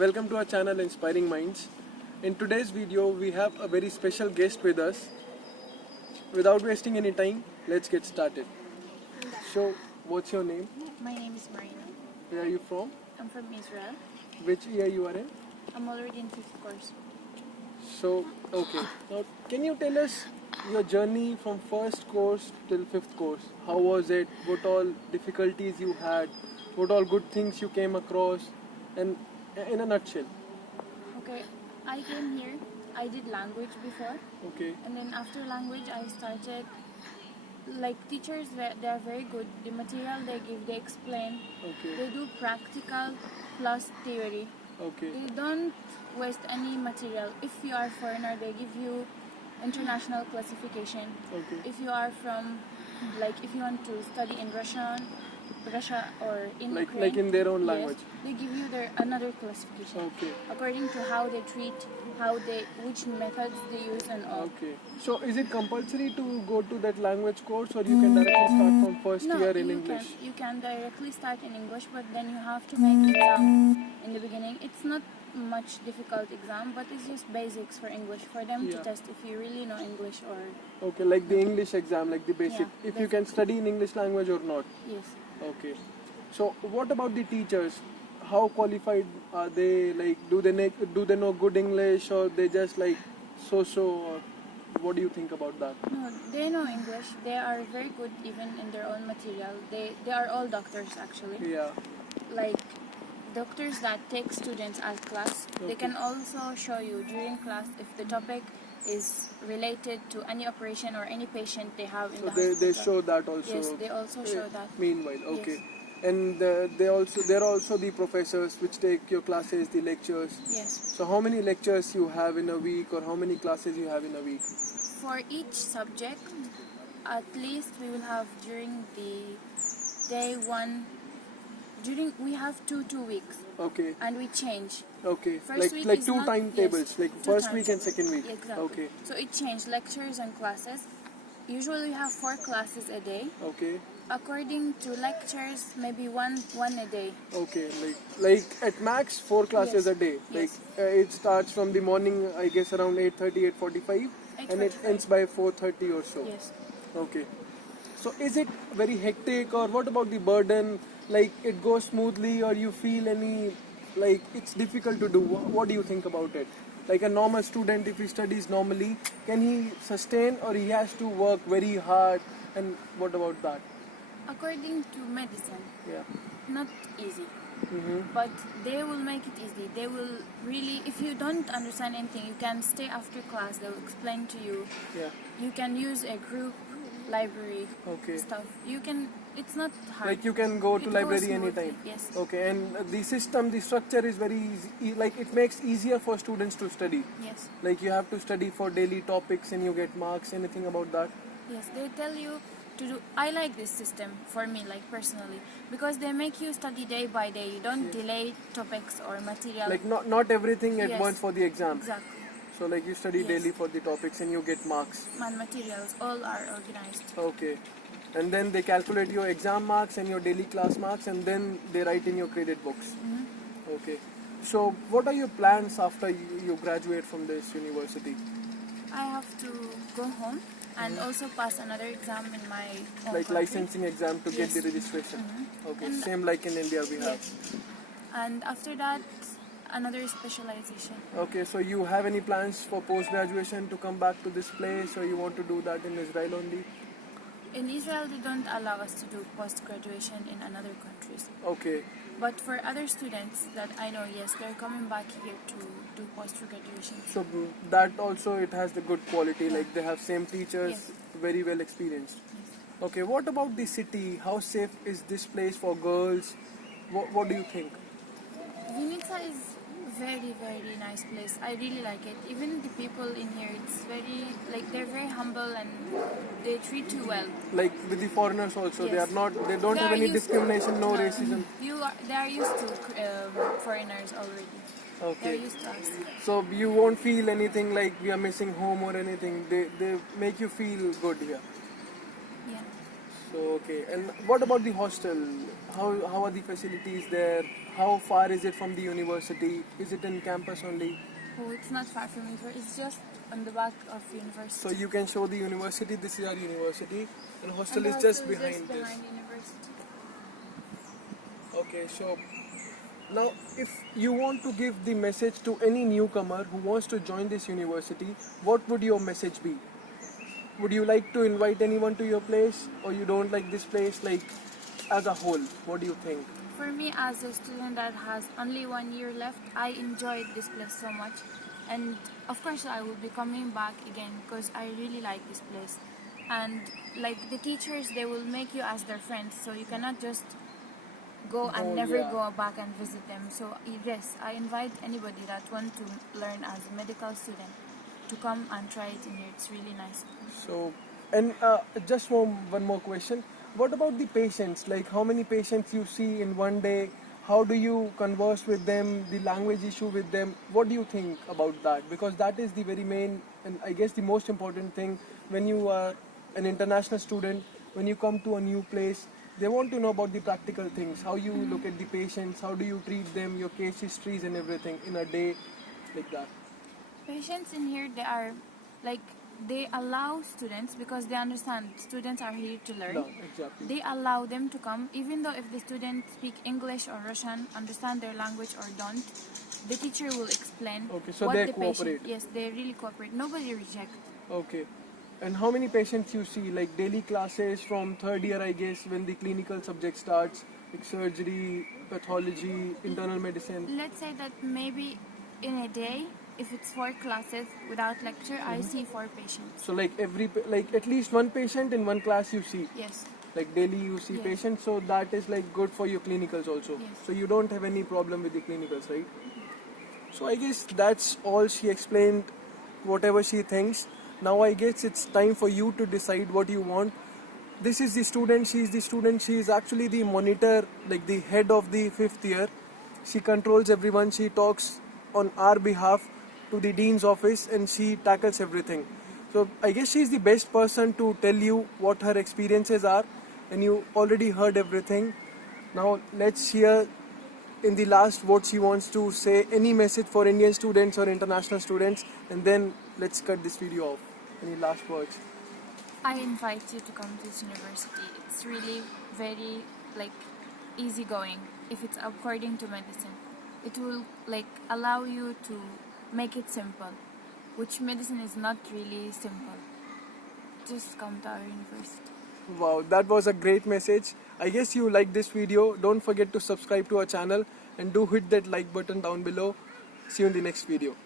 Welcome to our channel Inspiring Minds. In today's video we have a very special guest with us. Without wasting any time, let's get started. So, what's your name? My name is Marina. Where are you from? I'm from Israel. Which year you are in? I'm already in 5th course. So, okay. Now, can you tell us your journey from first course till 5th course? How was it? What all difficulties you had? What all good things you came across? And in a nutshell. Okay, I came here. I did language before. Okay. And then after language, I started, like teachers, they are very good. The material they give, they explain. Okay. They do practical plus theory. Okay. They don't waste any material. If you are foreigner, they give you international classification. Okay. If you are from, like if you want to study in Russia or in Ukraine, like in their own yes, language. they give you another classification. Okay. According to how they treat, which methods they use and all. Okay. So is it compulsory to go to that language course, or you can directly start from first year in English? You can directly start in English, but then you have to make exam in the beginning. It's not much difficult exam, but it's just basics for English for them to test if you really know English or. Okay, like the English exam, like the basic. Yeah, if you can study in English language or not. Yes. Okay. So what about the teachers? How qualified are they? Like, do they know good English, or they just like so? Or what do you think about that? No, they know English. They are very good even in their own material. They are all doctors actually. Yeah. Like doctors that take students at class. Okay. They can also show you during class if the topic is related to any operation or any patient they have in the hospital. So they show that also. Yes, they also show that. Meanwhile, okay. Yes. And there are also the professors which take your classes, the lectures. Yes. So how many lectures you have in a week, or how many classes you have in a week? For each subject, at least we will have during the day one. We have two weeks. Okay. And we change. Okay. First week like is two not- timetables, yes, like two first week and timetables. second week. Exactly. Okay. So it changed lectures and classes. Usually we have 4 classes a day. Okay. According to lectures, maybe one a day. Okay. Like at max 4 classes Yes. a day. Like Yes. it starts from the morning, I guess around 8:30, 8:45, and it 8:45. ends by 4:30 or so. Yes. Okay. So is it very hectic, or what about the burden? Like it goes smoothly, or you feel any, like it's difficult to do? What do you think about it? Like a normal student, if he studies normally, can he sustain, or he has to work very hard? And what about that? According to medicine, Yeah. not easy. Mm-hmm. But they will make it easy. They will really, if you don't understand anything, you can stay after class. They will explain to you. Yeah. You can use a group library Okay. stuff. It's not hard. Like you can go to It goes library smoothly, anytime. yes. Okay. And the system, the structure is very easy. Like it makes easier for students to study. Yes. Like you have to study for daily topics and you get marks. Anything about that? Yes, they tell you to do. I like this system for me, like personally, because they make you study day by day. You don't delay topics or material. Like not everything at Yes. once for the exam. Exactly. So like you study Yes. daily for the topics and you get marks. And materials all are organized. Okay. And then they calculate your exam marks and your daily class marks, and then they write in your credit books. Mm-hmm. Okay. So what are your plans after you graduate from this university? I have to go home and also pass another exam in my own Like country. licensing exam to get Yes. the registration. Okay. And- Same like in India we have. Yes. And after that, another specialization. Okay. So you have any plans for post-graduation to come back to this place, or you want to do that in Israel only? In Israel, they don't allow us to do post-graduation in another countries. Okay. But for other students that I know, yes, they're coming back here to do post-graduation. So that also it has the good quality, like they have same teachers, Yes. very well experienced. Okay, what about the city? How safe is this place for girls? What do you think? Vinnitsya is very, very nice place. I really like it. Even the people in here, it's very, like they're very humble and they treat you well. Like with the foreigners also, Yes. they don't They have are any used to- discrimination, no racism. They are used to foreigners already. They're Okay. used to us. So you won't feel anything like we are missing home or anything. They make you feel good here. Yeah. So okay, and what about the hostel? How are the facilities there? How far is it from the university? Is it in campus only? Oh, it's not far from university. It's just on the back of university. So you can show the university. This is our university, and hostel And the is just hostel is behind this. behind university. Okay, so now if you want to give the message to any newcomer who wants to join this university, what would your message be? Would you like to invite anyone to your place, or you don't like this place, like as a whole? What do you think? For me, as a student that has only 1 year left, I enjoyed this place so much. And of course, I will be coming back again because I really like this place. And like the teachers, they will make you as their friends, so you cannot just go and never go back and visit them. So yes, I invite anybody that want to learn as a medical student to come and try it in here. It's really nice. So, and just one more question. What about the patients? Like how many patients you see in one day? How do you converse with them? The language issue with them? What do you think about that? Because that is the very main and I guess the most important thing when you are an international student, when you come to a new place. They want to know about the practical things, how you look at the patients, how do you treat them, your case histories and everything in a day like that. Patients in here, they are like, they allow students because they understand students are here to learn. No, exactly. They allow them to come even though if the students speak English or Russian, understand their language or don't, the teacher will explain. Okay, so what they the cooperate. Patient, yes, they really cooperate. Nobody rejects. Okay. And how many patients you see, like daily classes from third year, I guess, when the clinical subject starts, like surgery, pathology, internal medicine? Let's say that maybe in a day, if it's 4 classes without lecture, I see 4 patients. So like like at least one patient in one class you see? Yes. Like daily you see Yes. patients, so that is like good for your clinicals also. Yes. So you don't have any problem with the clinicals, right? So I guess that's all she explained, whatever she thinks. Now I guess it's time for you to decide what you want. This is the student, she is the student, she is actually the monitor, like the head of the 5th year. She controls everyone, she talks on our behalf to the dean's office and she tackles everything. So I guess she is the best person to tell you what her experiences are, and you already heard everything. Now let's hear in the last what she wants to say, any message for Indian students or international students, and then let's cut this video off. Any last words? I invite you to come to this university. It's really very like easygoing if it's according to medicine. It will like allow you to make it simple, which medicine is not really simple. Just come to our university. Wow, that was a great message. I guess you liked this video. Don't forget to subscribe to our channel and do hit that like button down below. See you in the next video.